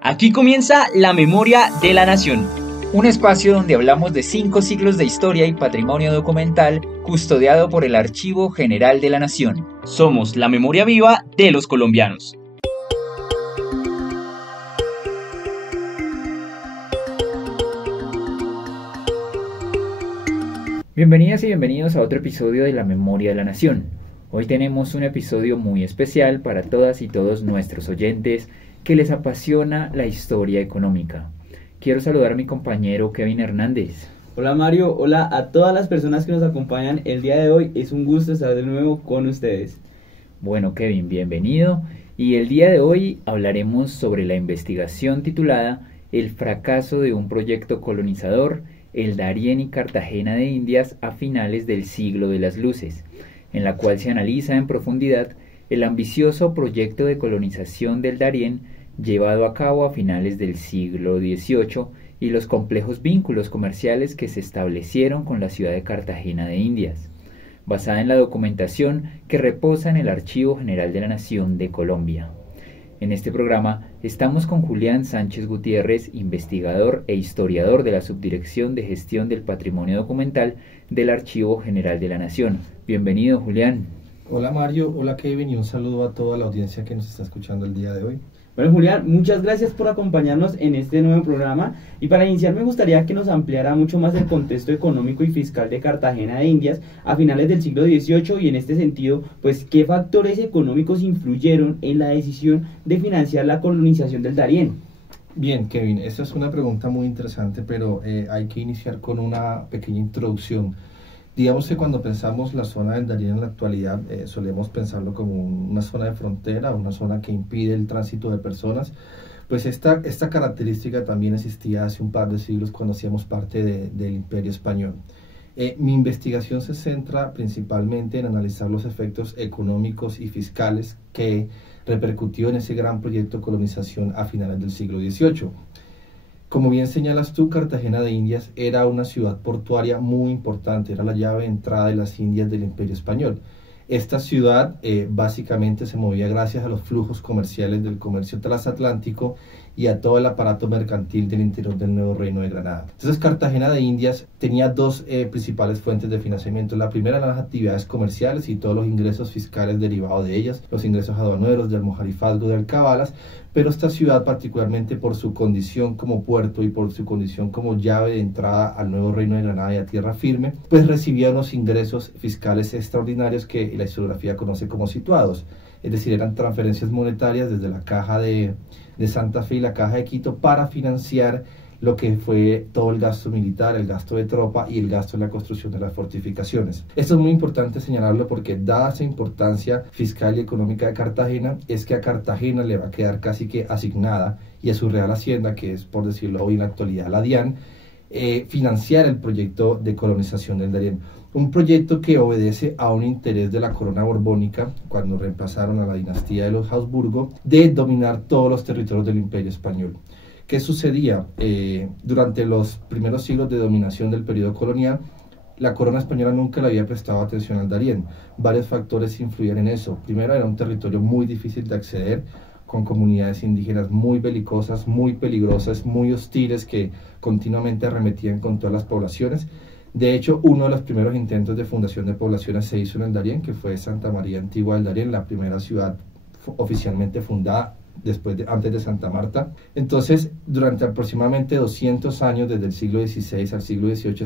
Aquí comienza la memoria de la nación. Un espacio donde hablamos de 5 siglos de historia y patrimonio documental custodiado por el Archivo General de la Nación. Somos la memoria viva de los colombianos. Bienvenidas y bienvenidos a otro episodio de la memoria de la nación. Hoy tenemos un episodio muy especial para todas y todos nuestros oyentes que les apasiona la historia económica. Quiero saludar a mi compañero Kevin Hernández. Hola Mario, hola a todas las personas que nos acompañan el día de hoy. Es un gusto estar de nuevo con ustedes. Bueno Kevin, bienvenido. Y el día de hoy hablaremos sobre la investigación titulada El fracaso de un proyecto colonizador, el Darién y Cartagena de Indias a finales del siglo de las luces, en la cual se analiza en profundidad el ambicioso proyecto de colonización del Darién llevado a cabo a finales del siglo XVIII y los complejos vínculos comerciales que se establecieron con la ciudad de Cartagena de Indias, basada en la documentación que reposa en el Archivo General de la Nación de Colombia. En este programa estamos con Julián Sánchez Gutiérrez, investigador e historiador de la Subdirección de Gestión del Patrimonio Documental del Archivo General de la Nación. Bienvenido, Julián. Hola Mario, hola Kevin y un saludo a toda la audiencia que nos está escuchando el día de hoy. Bueno Julián, muchas gracias por acompañarnos en este nuevo programa y para iniciar me gustaría que nos ampliara mucho más el contexto económico y fiscal de Cartagena de Indias a finales del siglo XVIII y en este sentido, pues qué factores económicos influyeron en la decisión de financiar la colonización del Darién. Bien Kevin, esta es una pregunta muy interesante, pero hay que iniciar con una pequeña introducción. Digamos que cuando pensamos la zona del Darién en la actualidad, solemos pensarlo como una zona de frontera, una zona que impide el tránsito de personas. Pues esta característica también existía hace un par de siglos cuando hacíamos parte del Imperio Español. Mi investigación se centra principalmente en analizar los efectos económicos y fiscales que repercutió en ese gran proyecto de colonización a finales del siglo XVIII. Como bien señalas tú, Cartagena de Indias era una ciudad portuaria muy importante, era la llave de entrada de las Indias del Imperio Español. Esta ciudad básicamente se movía gracias a los flujos comerciales del comercio transatlántico y a todo el aparato mercantil del interior del Nuevo Reino de Granada. Entonces Cartagena de Indias tenía dos principales fuentes de financiamiento. La primera eran las actividades comerciales y todos los ingresos fiscales derivados de ellas, los ingresos aduaneros, de almojarifazgo, de alcabalas, pero esta ciudad, particularmente por su condición como puerto y por su condición como llave de entrada al Nuevo Reino de Granada y a tierra firme, pues recibía unos ingresos fiscales extraordinarios que la historiografía conoce como situados. Es decir, eran transferencias monetarias desde la Caja de Santa Fe y la Caja de Quito para financiar lo que fue todo el gasto militar, el gasto de tropa y el gasto en la construcción de las fortificaciones. Esto es muy importante señalarlo porque dada esa importancia fiscal y económica de Cartagena, es que a Cartagena le va a quedar casi que asignada y a su Real Hacienda, que es por decirlo hoy en la actualidad la DIAN, financiar el proyecto de colonización del Darién. Un proyecto que obedece a un interés de la corona borbónica, cuando reemplazaron a la dinastía de los Habsburgo, de dominar todos los territorios del Imperio Español. ¿Qué sucedía? Durante los primeros siglos de dominación del periodo colonial, la corona española nunca le había prestado atención al Darién. Varios factores influían en eso. Primero, era un territorio muy difícil de acceder, con comunidades indígenas muy belicosas, muy peligrosas, muy hostiles, que continuamente arremetían con todas las poblaciones. De hecho, uno de los primeros intentos de fundación de poblaciones se hizo en el Darién, que fue Santa María Antigua del Darién, la primera ciudad oficialmente fundada antes de Santa Marta. Entonces, durante aproximadamente 200 años, desde el siglo XVI al siglo XVIII,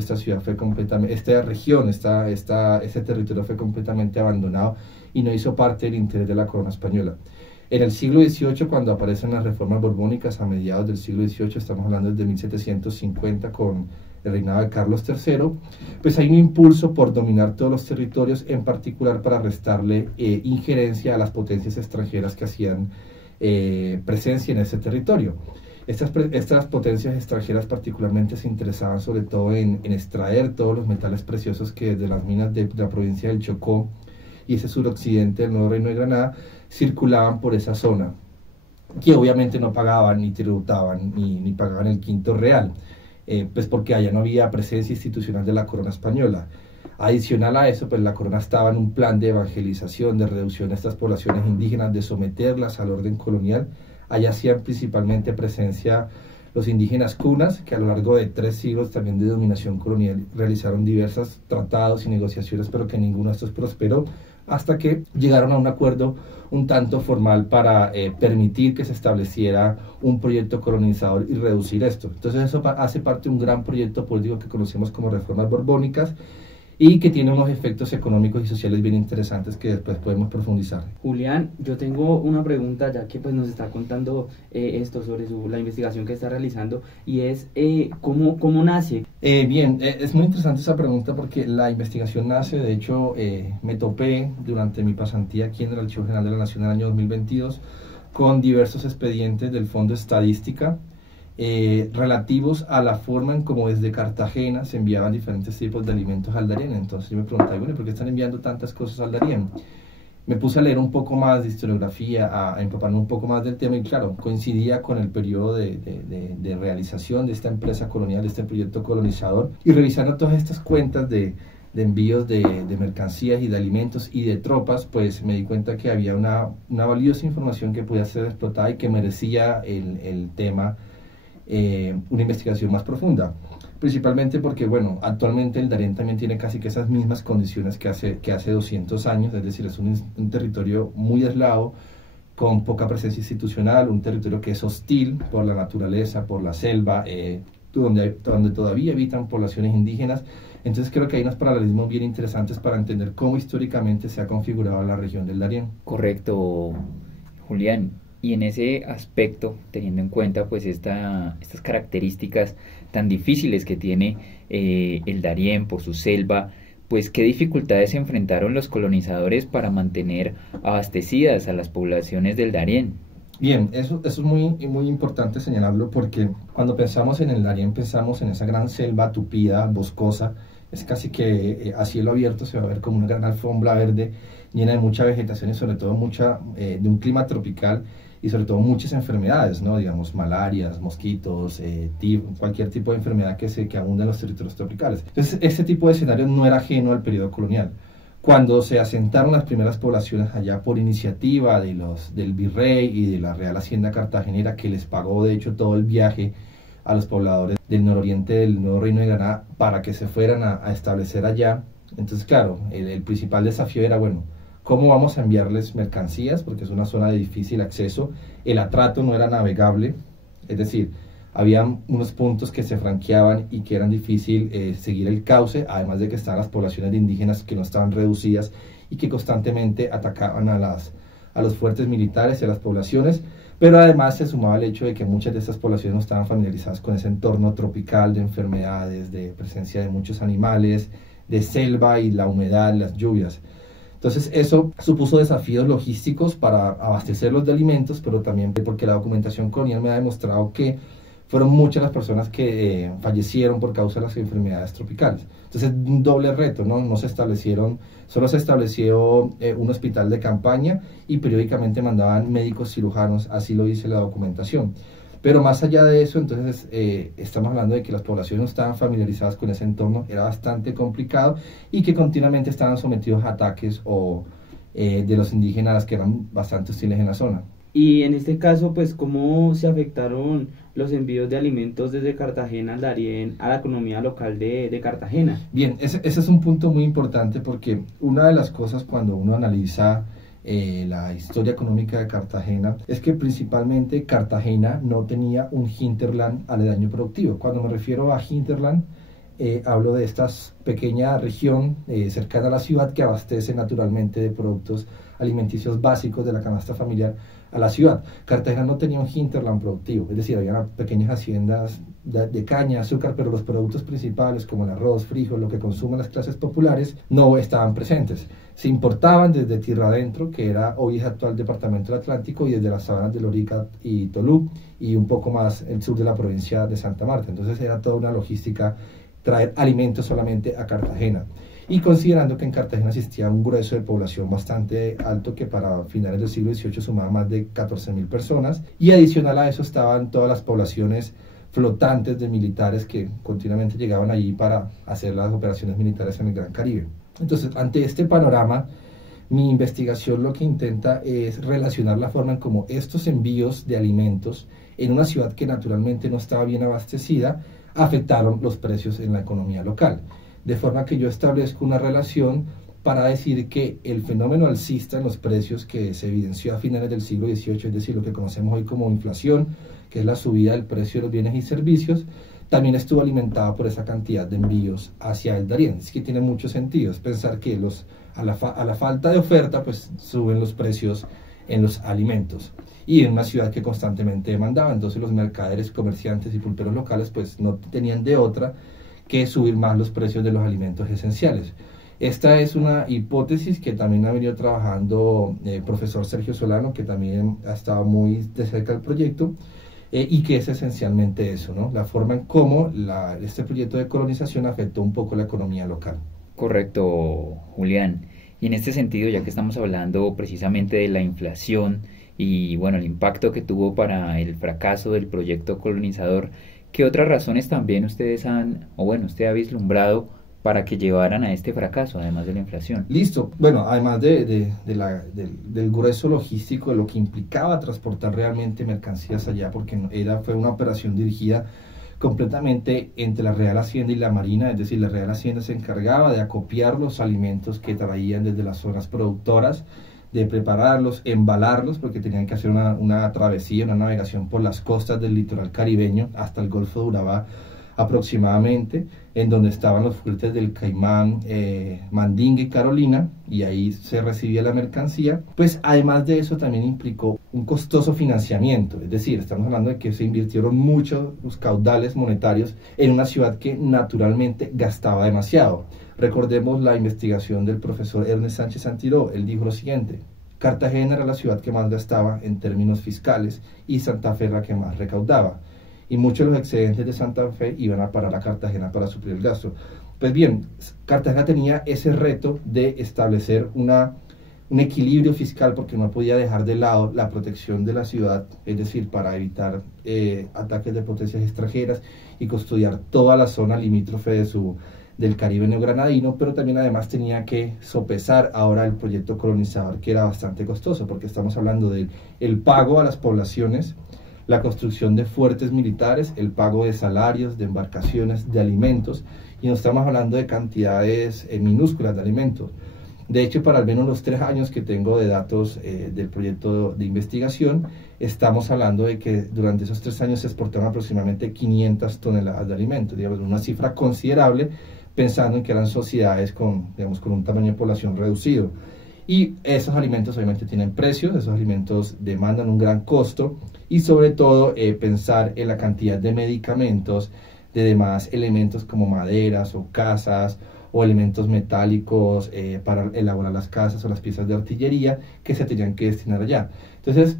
esta región, este territorio fue completamente abandonado y no hizo parte del interés de la corona española. En el siglo XVIII, cuando aparecen las reformas borbónicas a mediados del siglo XVIII, estamos hablando desde 1750 con el reinado de Carlos III, pues hay un impulso por dominar todos los territorios, en particular para restarle injerencia a las potencias extranjeras que hacían presencia en ese territorio. Estas potencias extranjeras particularmente se interesaban sobre todo en extraer todos los metales preciosos que desde las minas de la provincia del Chocó y ese suroccidente del Nuevo Reino de Granada circulaban por esa zona, que obviamente no pagaban ni tributaban ni pagaban el quinto real, pues porque allá no había presencia institucional de la corona española. Adicional a eso, pues la corona estaba en un plan de evangelización, de reducción de estas poblaciones indígenas, de someterlas al orden colonial, Allá hacían principalmente presencia los indígenas cunas, que a lo largo de 3 siglos también de dominación colonial realizaron diversos tratados y negociaciones, pero que ninguno de estos prosperó, hasta que llegaron a un acuerdo un tanto formal para permitir que se estableciera un proyecto colonizador y reducir esto. Entonces eso hace parte de un gran proyecto político que conocemos como reformas borbónicas, y que tiene unos efectos económicos y sociales bien interesantes que después podemos profundizar. Julián, yo tengo una pregunta, ya que pues nos está contando esto sobre la investigación que está realizando, y es ¿cómo nace? Bien, es muy interesante esa pregunta porque la investigación nace, de hecho, me topé durante mi pasantía aquí en el Archivo General de la Nación en el año 2022 con diversos expedientes del Fondo de Estadística relativos a la forma en cómo desde Cartagena se enviaban diferentes tipos de alimentos al Darién. Entonces yo me preguntaba, bueno, ¿por qué están enviando tantas cosas al Darién? Me puse a leer un poco más de historiografía, a empaparme un poco más del tema, y claro, coincidía con el periodo de realización de esta empresa colonial, de este proyecto colonizador, y revisando todas estas cuentas de envíos de mercancías y de alimentos y de tropas, pues me di cuenta que había una valiosa información que podía ser explotada y que merecía el tema una investigación más profunda, principalmente porque, bueno, actualmente el Darién también tiene casi que esas mismas condiciones que hace 200 años, es decir, es un territorio muy aislado, con poca presencia institucional, un territorio que es hostil por la naturaleza, por la selva, donde todavía habitan poblaciones indígenas. Entonces creo que hay unos paralelismos bien interesantes para entender cómo históricamente se ha configurado la región del Darién. Correcto, Julián. Y en ese aspecto, teniendo en cuenta pues estas características tan difíciles que tiene el Darién por su selva, pues qué dificultades enfrentaron los colonizadores para mantener abastecidas a las poblaciones del Darién. Bien, eso es muy importante señalarlo, porque cuando pensamos en el Darién pensamos en esa gran selva tupida, boscosa. Es casi que a cielo abierto se va a ver como una gran alfombra verde llena de mucha vegetación y sobre todo de un clima tropical, y sobre todo muchas enfermedades, ¿no? Digamos, malarias, mosquitos, cualquier tipo de enfermedad que abunda en los territorios tropicales. Entonces, este tipo de escenario no era ajeno al periodo colonial. Cuando se asentaron las primeras poblaciones allá por iniciativa del virrey y de la Real Hacienda Cartagenera, que les pagó de hecho todo el viaje a los pobladores del nororiente del Nuevo Reino de Granada para que se fueran a establecer allá. Entonces, claro, el principal desafío era, bueno, ¿cómo vamos a enviarles mercancías? Porque es una zona de difícil acceso. El atrato no era navegable, es decir, había unos puntos que se franqueaban y que eran difícil seguir el cauce, además de que estaban las poblaciones de indígenas que no estaban reducidas y que constantemente atacaban a los fuertes militares y a las poblaciones, pero además se sumaba el hecho de que muchas de estas poblaciones no estaban familiarizadas con ese entorno tropical de enfermedades, de presencia de muchos animales, de selva y la humedad, las lluvias. Entonces eso supuso desafíos logísticos para abastecerlos de alimentos, pero también porque la documentación colonial me ha demostrado que fueron muchas las personas que fallecieron por causa de las enfermedades tropicales. Entonces un doble reto, ¿no? Solo se estableció un hospital de campaña y periódicamente mandaban médicos cirujanos, así lo dice la documentación. Pero más allá de eso, entonces estamos hablando de que las poblaciones no estaban familiarizadas con ese entorno, era bastante complicado, y que continuamente estaban sometidos a ataques de los indígenas que eran bastante hostiles en la zona. Y en este caso, pues, ¿cómo se afectaron los envíos de alimentos desde Cartagena al Darién a la economía local de Cartagena? Bien, ese es un punto muy importante, porque una de las cosas cuando uno analiza la historia económica de Cartagena es que principalmente Cartagena no tenía un hinterland aledaño productivo. Cuando me refiero a hinterland, hablo de esta pequeña región cercana a la ciudad que abastece naturalmente de productos alimenticios básicos de la canasta familiar a la ciudad. Cartagena no tenía un hinterland productivo, es decir, había pequeñas haciendas de caña, azúcar, pero los productos principales como el arroz, frijol, lo que consumen las clases populares, no estaban presentes. Se importaban desde tierra adentro, que era hoy es actual departamento del Atlántico, y desde las sabanas de Lorica y Tolú, y un poco más el sur de la provincia de Santa Marta. Entonces era toda una logística traer alimentos solamente a Cartagena. Y considerando que en Cartagena existía un grueso de población bastante alto, que para finales del siglo XVIII sumaba más de 14.000 personas, y adicional a eso estaban todas las poblaciones flotantes de militares que continuamente llegaban allí para hacer las operaciones militares en el Gran Caribe. Entonces, ante este panorama, Mi investigación lo que intenta es relacionar la forma en cómo estos envíos de alimentos en una ciudad que naturalmente no estaba bien abastecida afectaron los precios en la economía local. De forma que yo establezco una relación para decir que el fenómeno alcista en los precios que se evidenció a finales del siglo XVIII, es decir, lo que conocemos hoy como inflación, que es la subida del precio de los bienes y servicios, también estuvo alimentado por esa cantidad de envíos hacia el Darién. Es que tiene mucho sentido, es pensar que a la falta de oferta, pues suben los precios en los alimentos. Y en una ciudad que constantemente demandaba, entonces los mercaderes, comerciantes y pulperos locales pues no tenían de otra que subir más los precios de los alimentos esenciales. Esta es una hipótesis que también ha venido trabajando el profesor Sergio Solano, que también ha estado muy de cerca del proyecto, y que es esencialmente eso, ¿no? La forma en cómo este proyecto de colonización afectó un poco la economía local. Correcto, Julián. Y en este sentido, ya que estamos hablando precisamente de la inflación y bueno, el impacto que tuvo para el fracaso del proyecto colonizador, ¿qué otras razones también ustedes usted ha vislumbrado para que llevaran a este fracaso, además de la inflación? Listo. Bueno, además del grueso logístico, de lo que implicaba transportar realmente mercancías allá, porque fue una operación dirigida completamente entre la Real Hacienda y la Marina, es decir, la Real Hacienda se encargaba de acopiar los alimentos que traían desde las zonas productoras, de prepararlos, embalarlos, porque tenían que hacer una travesía, una navegación por las costas del litoral caribeño hasta el Golfo de Urabá aproximadamente, en donde estaban los fuertes del Caimán, Mandinga y Carolina, y ahí se recibía la mercancía. Pues además de eso también implicó un costoso financiamiento, es decir, estamos hablando de que se invirtieron muchos caudales monetarios en una ciudad que naturalmente gastaba demasiado. Recordemos la investigación del profesor Ernest Sánchez Antiró. Él dijo lo siguiente: Cartagena era la ciudad que más gastaba en términos fiscales y Santa Fe la que más recaudaba, y muchos de los excedentes de Santa Fe iban a parar a Cartagena para suplir el gasto. Pues bien, Cartagena tenía ese reto de establecer un equilibrio fiscal, porque no podía dejar de lado la protección de la ciudad, es decir, para evitar ataques de potencias extranjeras y custodiar toda la zona limítrofe del Caribe neogranadino, pero también además tenía que sopesar ahora el proyecto colonizador, que era bastante costoso, porque estamos hablando del pago a las poblaciones, la construcción de fuertes militares, el pago de salarios, de embarcaciones, de alimentos, y no estamos hablando de cantidades minúsculas de alimentos. De hecho, para al menos los 3 años que tengo de datos del proyecto de investigación, estamos hablando de que durante esos 3 años se exportaron aproximadamente 500 toneladas de alimentos, digamos, una cifra considerable, pensando en que eran sociedades con un tamaño de población reducido. Y esos alimentos obviamente tienen precios, esos alimentos demandan un gran costo, y sobre todo pensar en la cantidad de medicamentos, de demás elementos como maderas o casas, o elementos metálicos para elaborar las casas o las piezas de artillería que se tenían que destinar allá. Entonces,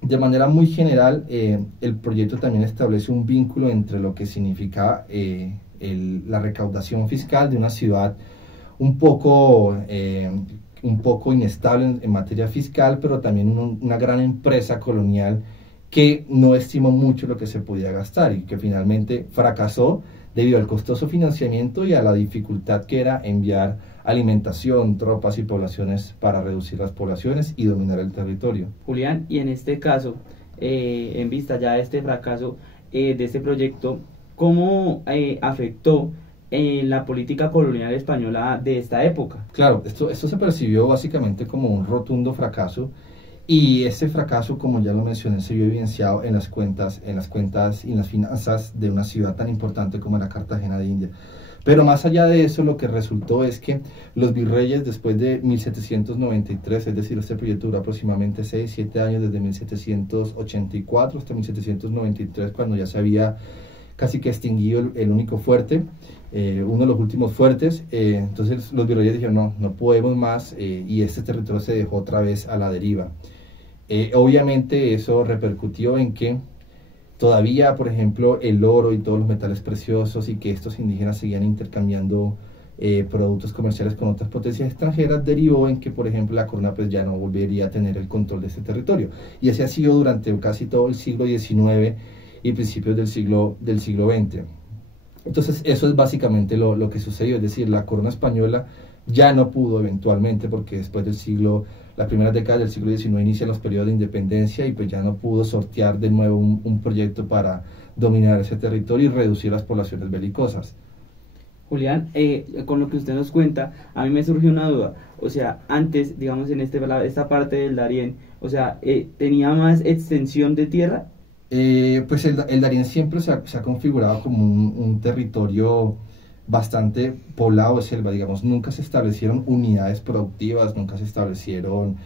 de manera muy general, el proyecto también establece un vínculo entre lo que significa la recaudación fiscal de una ciudad un poco inestable en materia fiscal, pero también una gran empresa colonial que no estimó mucho lo que se podía gastar y que finalmente fracasó debido al costoso financiamiento y a la dificultad que era enviar alimentación, tropas y poblaciones para reducir las poblaciones y dominar el territorio. Julián, y en este caso, en vista ya de este fracaso de este proyecto, ¿cómo afectó la política colonial española de esta época? Claro, esto se percibió básicamente como un rotundo fracaso, y ese fracaso, como ya lo mencioné, se vio evidenciado en las cuentas y en las finanzas de una ciudad tan importante como era Cartagena de India. Pero más allá de eso, lo que resultó es que los virreyes, después de 1793, es decir, este proyecto duró aproximadamente 6-7 años, desde 1784 hasta 1793, cuando ya se había casi que extinguido el único fuerte, uno de los últimos fuertes. Entonces los virreyes dijeron no podemos más, y este territorio se dejó otra vez a la deriva. Obviamente eso repercutió en que todavía, por ejemplo, el oro y todos los metales preciosos, y que estos indígenas seguían intercambiando productos comerciales con otras potencias extranjeras, derivó en que, por ejemplo, la corona pues ya no volvería a tener el control de este territorio. Y así ha sido durante casi todo el siglo XIX y principios del siglo XX. Entonces eso es básicamente lo que sucedió, es decir, la corona española ya no pudo eventualmente, porque después del siglo, las primeras décadas del siglo XIX inician los periodos de independencia y pues ya no pudo sortear de nuevo un proyecto para dominar ese territorio y reducir las poblaciones belicosas. Julián, con lo que usted nos cuenta, a mí me surgió una duda. O sea, antes, digamos, en esta parte del Darién, o sea, ¿tenía más extensión de tierra? Pues el Darién siempre se ha configurado como un territorio bastante poblado de selva, digamos. Nunca se establecieron unidades productivas, nunca se establecieron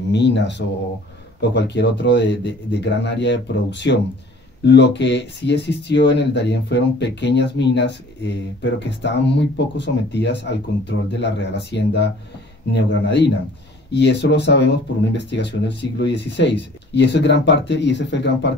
minas o cualquier otro de gran área de producción. Lo que sí existió en el Darién fueron pequeñas minas, pero que estaban muy poco sometidas al control de la Real Hacienda neogranadina. Y eso lo sabemos por una investigación del siglo XVI. Y ese fue gran parte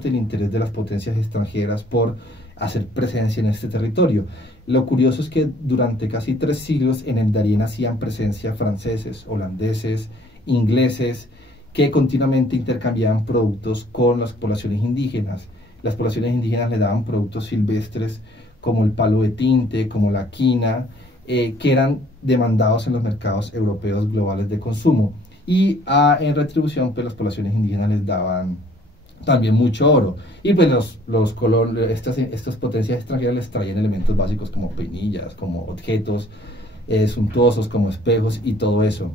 del interés de las potencias extranjeras por hacer presencia en este territorio. Lo curioso es que durante casi 3 siglos en el Darién hacían presencia franceses, holandeses, ingleses, que continuamente intercambiaban productos con las poblaciones indígenas. Las poblaciones indígenas le daban productos silvestres como el palo de tinte, como la quina, que eran demandados en los mercados europeos globales de consumo. Y en retribución, pues las poblaciones indígenas les daban también mucho oro. Y pues estas potencias extranjeras les traían elementos básicos como peinillas, como objetos suntuosos, como espejos y todo eso.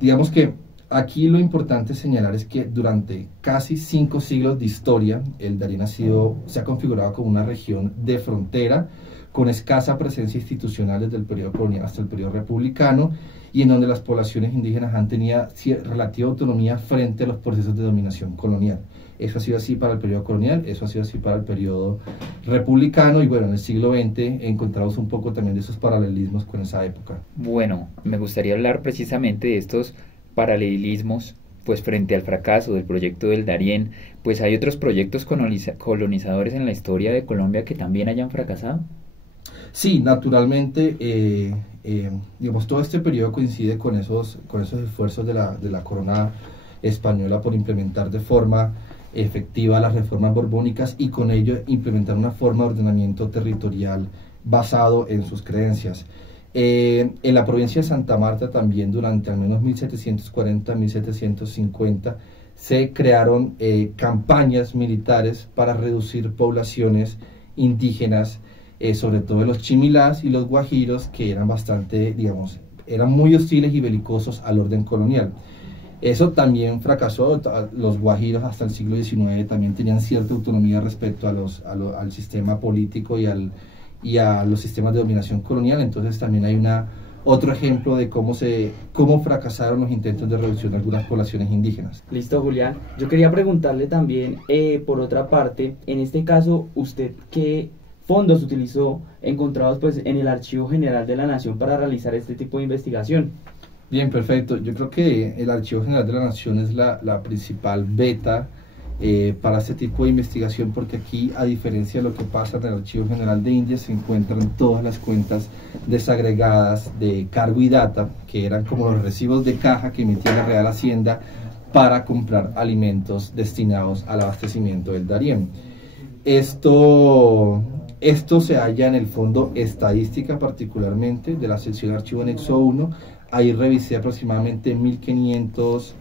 Digamos que aquí lo importante señalar es que durante casi 5 siglos de historia, el Darién se ha configurado como una región de frontera, con escasa presencia institucional desde el periodo colonial hasta el periodo republicano, y en donde las poblaciones indígenas han tenido relativa autonomía frente a los procesos de dominación colonial. Eso ha sido así para el periodo colonial, eso ha sido así para el periodo republicano, y bueno, en el siglo XX encontramos un poco también de esos paralelismos con esa época. Bueno, me gustaría hablar precisamente de estos paralelismos, pues frente al fracaso del proyecto del Darién, pues hay otros proyectos colonizadores en la historia de Colombia que también hayan fracasado. Sí, naturalmente, digamos, todo este periodo coincide con esos esfuerzos de la corona española por implementar de forma efectiva las reformas borbónicas y con ello implementar una forma de ordenamiento territorial basado en sus creencias. En la provincia de Santa Marta también durante al menos 1740-1750 se crearon campañas militares para reducir poblaciones indígenas, sobre todo los chimilás y los guajiros, que eran bastante, digamos, eran muy hostiles y belicosos al orden colonial. Eso también fracasó. Los guajiros hasta el siglo XIX también tenían cierta autonomía respecto al sistema político y a los sistemas de dominación colonial. Entonces también hay otro ejemplo de cómo fracasaron los intentos de reducción de algunas poblaciones indígenas. Listo, Julián. Yo quería preguntarle también, por otra parte, en este caso, ¿usted qué fondos utilizó encontrados pues en el Archivo General de la Nación para realizar este tipo de investigación? Bien, perfecto. Yo creo que el Archivo General de la Nación es la principal beta para este tipo de investigación, porque aquí, a diferencia de lo que pasa en el Archivo General de Indias, se encuentran todas las cuentas desagregadas de cargo y data, que eran como los recibos de caja que emitía la Real Hacienda para comprar alimentos destinados al abastecimiento del Darién. Esto se halla en el Fondo Estadística, particularmente de la sección Archivo Anexo 1. Ahí revisé aproximadamente 1.500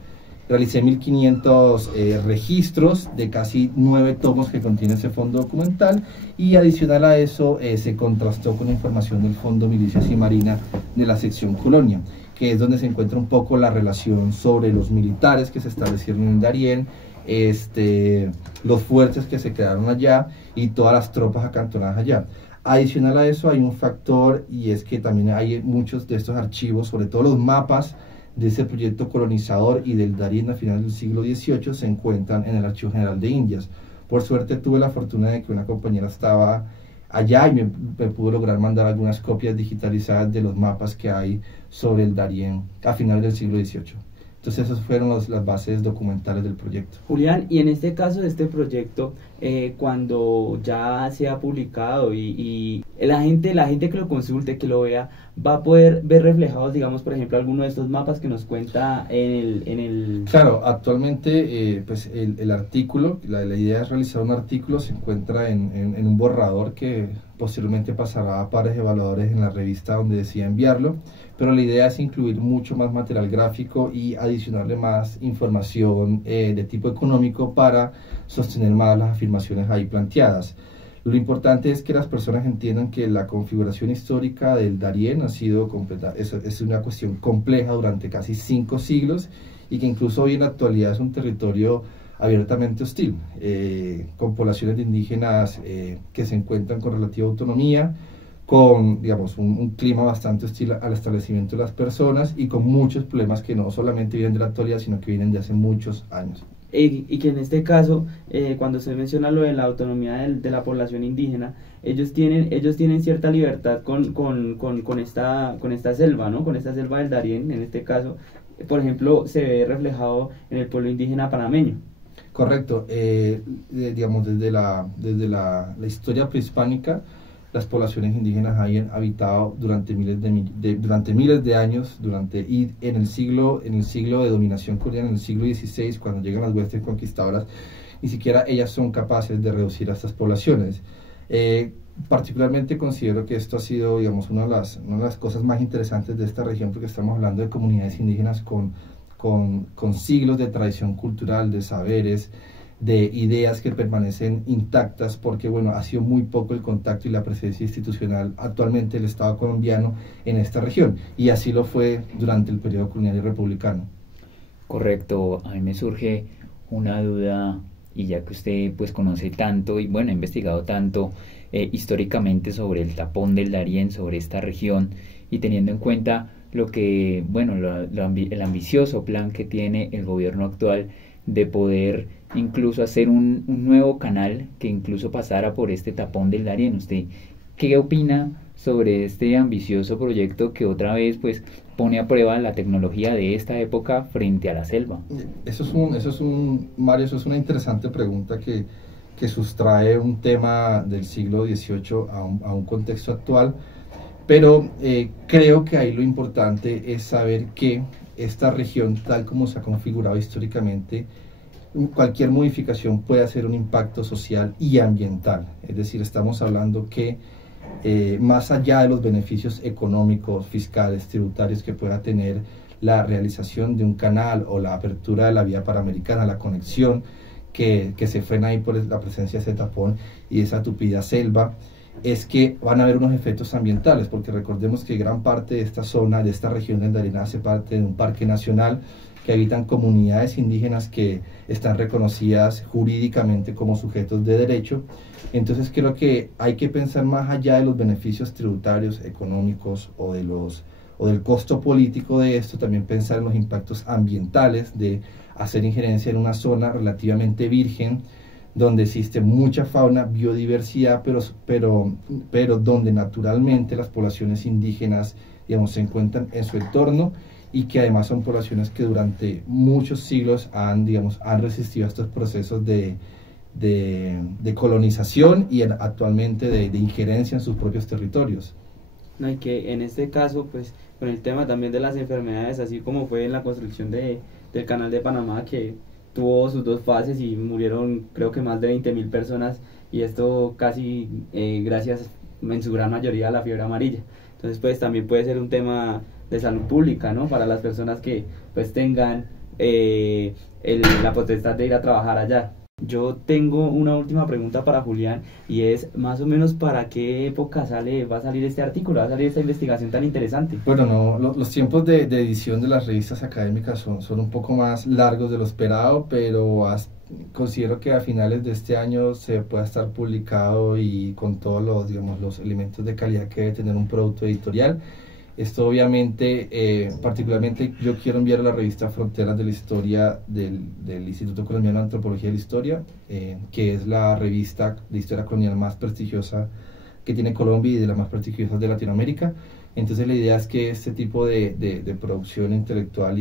registros de casi 9 tomos que contiene ese fondo documental, y adicional a eso se contrastó con información del Fondo Milicias y Marina de la sección Colonia, que es donde se encuentra un poco la relación sobre los militares que se establecieron en Darién, los fuertes que se quedaron allá y todas las tropas acantonadas allá. Adicional a eso hay un factor, y es que también hay muchos de estos archivos, sobre todo los mapas de ese proyecto colonizador y del Darién a finales del siglo XVIII, se encuentran en el Archivo General de Indias. Por suerte tuve la fortuna de que una compañera estaba allá y me pudo lograr mandar algunas copias digitalizadas de los mapas que hay sobre el Darién a finales del siglo XVIII. Entonces esas fueron las bases documentales del proyecto. Julián, y en este caso de este proyecto, cuando ya se ha publicado y la gente que lo consulte, que lo vea, va a poder ver reflejados, digamos, por ejemplo, alguno de estos mapas que nos cuenta en el... Claro, actualmente pues el artículo, la idea es realizar un artículo, se encuentra en un borrador que posteriormente pasará a pares evaluadores en la revista donde decida enviarlo, pero la idea es incluir mucho más material gráfico y adicionarle más información de tipo económico para sostener más las afirmaciones ahí planteadas. Lo importante es que las personas entiendan que la configuración histórica del Darién ha sido completa, es una cuestión compleja durante casi 5 siglos y que incluso hoy en la actualidad es un territorio abiertamente hostil, con poblaciones de indígenas que se encuentran con relativa autonomía, con, digamos, un clima bastante hostil al establecimiento de las personas y con muchos problemas que no solamente vienen de la actualidad, sino que vienen de hace muchos años. Y que en este caso, cuando se menciona lo de la autonomía de la población indígena, ellos tienen cierta libertad con esta selva, ¿no? Con esta selva del Darién, en este caso, por ejemplo, se ve reflejado en el pueblo indígena panameño. Correcto, digamos, desde la historia prehispánica, las poblaciones indígenas hayan habitado durante miles de años, y en el siglo de dominación colonial, en el siglo XVI, cuando llegan las huestes conquistadoras, ni siquiera ellas son capaces de reducir a estas poblaciones. Particularmente considero que esto ha sido, digamos, una de las cosas más interesantes de esta región, porque estamos hablando de comunidades indígenas con siglos de tradición cultural, de saberes, de ideas que permanecen intactas, porque bueno, ha sido muy poco el contacto y la presencia institucional actualmente del Estado colombiano en esta región, y así lo fue durante el periodo colonial y republicano. Correcto, a mí me surge una duda, y ya que usted pues conoce tanto y bueno, ha investigado tanto históricamente sobre el tapón del Darién, sobre esta región, y teniendo en cuenta lo que, bueno, el ambicioso plan que tiene el gobierno actual de poder incluso hacer un nuevo canal que incluso pasara por este tapón del Darién. ¿Usted qué opina sobre este ambicioso proyecto que otra vez pues pone a prueba la tecnología de esta época frente a la selva? Mario, eso es una interesante pregunta que sustrae un tema del siglo XVIII a un contexto actual, pero creo que ahí lo importante es saber que esta región, tal como se ha configurado históricamente, cualquier modificación puede hacer un impacto social y ambiental. Es decir, estamos hablando que más allá de los beneficios económicos, fiscales, tributarios que pueda tener la realización de un canal o la apertura de la vía panamericana, la conexión que se frena ahí por la presencia de ese tapón y esa tupida selva, es que van a haber unos efectos ambientales, porque recordemos que gran parte de esta zona, de esta región del Darién, hace parte de un parque nacional que habitan comunidades indígenas que están reconocidas jurídicamente como sujetos de derecho. Entonces creo que hay que pensar más allá de los beneficios tributarios, económicos o del costo político de esto, también pensar en los impactos ambientales de hacer injerencia en una zona relativamente virgen, donde existe mucha fauna, biodiversidad, pero donde naturalmente las poblaciones indígenas, digamos, se encuentran en su entorno, y que además son poblaciones que durante muchos siglos han resistido a estos procesos de colonización y actualmente de injerencia en sus propios territorios. No, y que en este caso, pues, con el tema también de las enfermedades, así como fue en la construcción del Canal de Panamá, que tuvo sus 2 fases y murieron creo que más de 20.000 personas, y esto casi gracias en su gran mayoría a la fiebre amarilla. Entonces pues también puede ser un tema de salud pública, ¿no? Para las personas que pues tengan la potestad de ir a trabajar allá. Yo tengo una última pregunta para Julián, y es más o menos para qué época va a salir este artículo, va a salir esta investigación tan interesante. Bueno, no, los tiempos de edición de las revistas académicas son un poco más largos de lo esperado, pero considero que a finales de este año se pueda estar publicado y con todos los elementos de calidad que debe tener un producto editorial. Esto obviamente, particularmente yo quiero enviar a la revista Fronteras de la Historia del Instituto Colombiano de Antropología de la Historia, que es la revista de historia colonial más prestigiosa que tiene Colombia y de las más prestigiosas de Latinoamérica. Entonces la idea es que este tipo de producción intelectual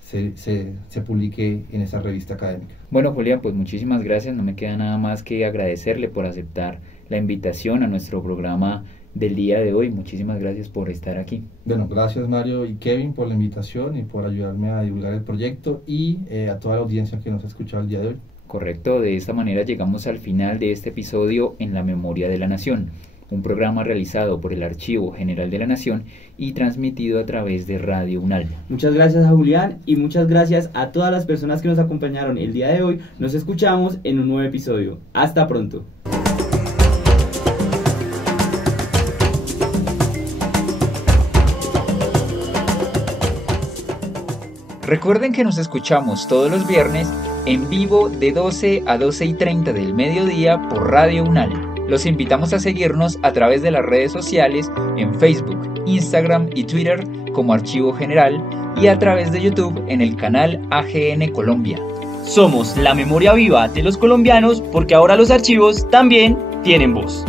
se publique en esa revista académica. Bueno, Julián, pues muchísimas gracias. No me queda nada más que agradecerle por aceptar la invitación a nuestro programa del día de hoy. Muchísimas gracias por estar aquí. Bueno, gracias Mario y Kevin por la invitación y por ayudarme a divulgar el proyecto y a toda la audiencia que nos ha escuchado el día de hoy. Correcto, de esta manera llegamos al final de este episodio en La Memoria de la Nación, un programa realizado por el Archivo General de la Nación y transmitido a través de Radio UNAL. Muchas gracias a Julián y muchas gracias a todas las personas que nos acompañaron el día de hoy. Nos escuchamos en un nuevo episodio. Hasta pronto. Recuerden que nos escuchamos todos los viernes en vivo de 12 a 12:30 del mediodía por Radio UNAL. Los invitamos a seguirnos a través de las redes sociales en Facebook, Instagram y Twitter como Archivo General y a través de YouTube en el canal AGN Colombia. Somos la memoria viva de los colombianos porque ahora los archivos también tienen voz.